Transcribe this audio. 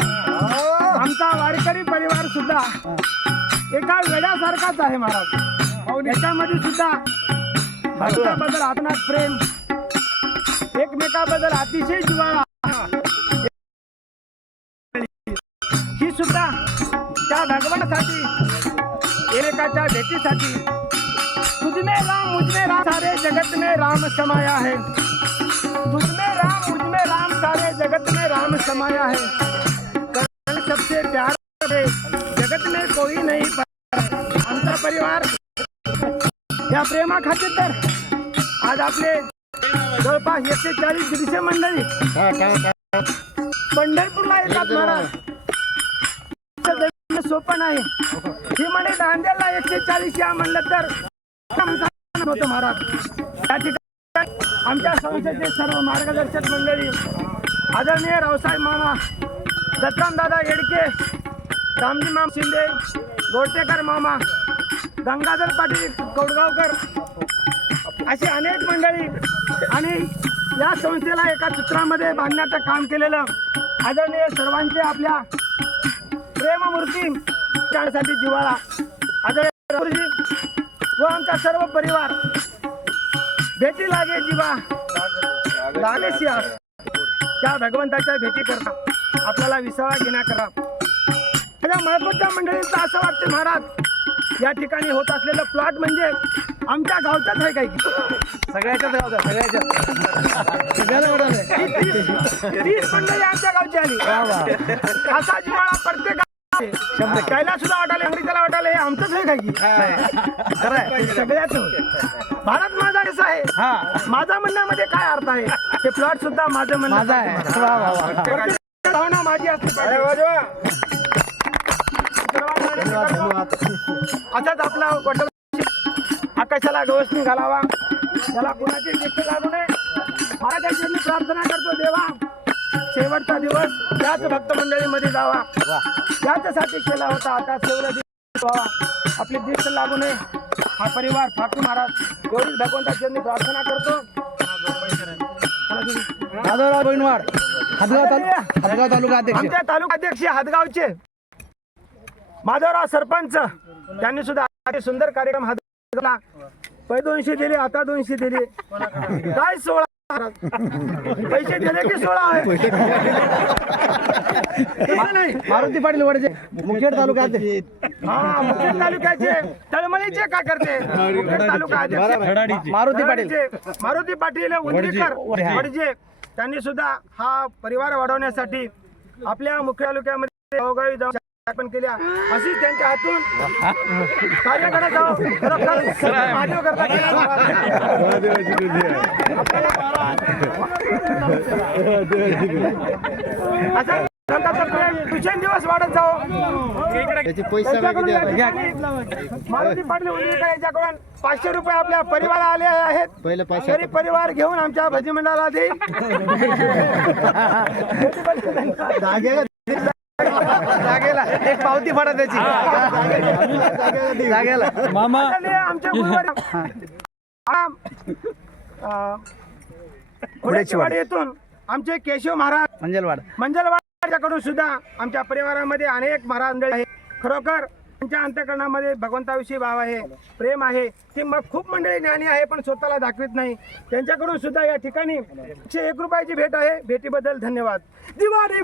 आमचा वारकरी परिवार एका वेड्यासारखाच आहे महाराज. याच्यामध्ये सुद्धा भक्ताबद्दल आपणास प्रेम एकमेकाबद्दल अतिशय जिव्हाळा ही सुद्धा त्या भगवानासाठी एकाच्या भेटीसाठी तुझमे राम मुझमे राम, सारे जगत में राम समाया है। तुझमे राम मुझमे राम, सारे जगत में राम समाया है। सबसे प्यार है। जगत में कोई नहीं आमचा परिवार। या प्रेमा खातीर तर? आज आपले जवळपास एकशे चाळीस दीडशे मंडळी. पंढरपूरला येतात महाराज. सोपं नाही. ही म्हणे नांदेडला एकशे चाळीस या म्हणलं तर होतं महाराज. त्या ठिकाणी आमच्या संस्थेचे सर्व मार्गदर्शक मंडळी आदरणीय रावसाहेब मामा दत्ताम दादा येडके रामजी माम शिंदे गोरटेकर मामा गंगाधर पाटील कौडगावकर अशी अनेक मंडळी आणि या संस्थेला एका चित्रामध्ये बांधण्याचं काम केलेलं आदरणीय सर्वांचे आपल्या प्रेममूर्ती त्यासाठी जिवाळा आदरणीय व आमचा सर्व परिवार भेटी लागे जीवा लागे त्या भगवंताच्या भेटी करता. आपल्याला विसावा घेण्या करा. महत्त्वाच्या मंडळींचं असं वाटते महाराज या ठिकाणी होत असलेलं प्लॉट म्हणजे आमच्या गावचाच आहे काही. सगळ्याच्याच गावचा सगळ्याच्या सगळ्याला तीस तीस मंडळी आमच्या गावची आली. असा जिवाळा प्रत्येक गावात त्याला सुद्धा वाटाले अमेरिकेला वाटाले हे आमचंच आहे काही. खरं आहे. सगळ्याच. भारत माझा कसा आहे. माझा म्हणण्यामध्ये काय अर्थ आहे? ते प्लॉट सुद्धा माझं म्हणणं माझा आहे. भावना माझी असते असाच आपला आकाशाला गवसणी घालावा? त्याला कुणाची शिस्त लागू नये? महाराजांची मी प्रार्थना करतो देवा. शेवटचा दिवस त्याच भक्त मंडळीमध्ये जावा. त्याच्यासाठी केला होता. आता शेवट व्हावा. आपली दिष्ट लागू नये. हा परिवार फाटू महाराज. एवढीच भगवंताची मी प्रार्थना करतो. माधवराव बैनवाड हदगाव तालुका हदगाव तालुका अध्यक्ष. आमच्या तालुका अध्यक्ष हातगावचे माधवराव सरपंच. त्यांनी सुद्धा सुंदर कार्यक्रम घेतला पै दोनशे दिले आता दोनशे दिले. काय सोळा? पैसे दिले की सोळा आहे? तसं नाही. मारुती पाटील वडचे मुखेड तालुका अध्यक्ष हा मुखेड तालुक्याचे. तळमळीचे काय करते? मुखेड तालुका अध्यक्ष मारुती पाटील. मारुती पाटील उंदरीकर वडजे. वडजे त्यांनी सुद्धा हा परिवार वाढवण्यासाठी आपल्या मुख्य तालुक्यामध्ये गावोगावी जाऊन स्थापन केल्या. अशी त्यांच्या हातून कार्याकडे जाऊ करता असा दिवसेंदिवस वाढत जाऊ त्यांच्याकडून या ठिकाणी मारुती पाटील उंदरीकर यांच्याकडून पाचशे रुपये आपल्या परिवारा आले आहेत. तरी परिवार घेऊन आमच्या भजी मंडळाला देईल जागेला. एक पावती फाडा त्याची. जागेला. मामा. आदरणीय आमचे गुरुवारी आम- अं, घोडेचीवाडी येथून आमचे केशव महाराज मंजलवाड. मंजलवाड्याकडून सुद्धा आमच्या परिवारामध्ये अनेक महाराज आहेत खरोखर त्यांच्या अंतकरणामध्ये भगवंताविषयी भाव आहे प्रेम आहे ती मग खूप मंडळी ज्ञानी आहे पण स्वतःला दाखवित नाही. त्यांच्याकडून सुद्धा या ठिकाणी एकशे एक रुपयाची भेट आहे. भेटीबद्दल धन्यवाद. दिवाळी.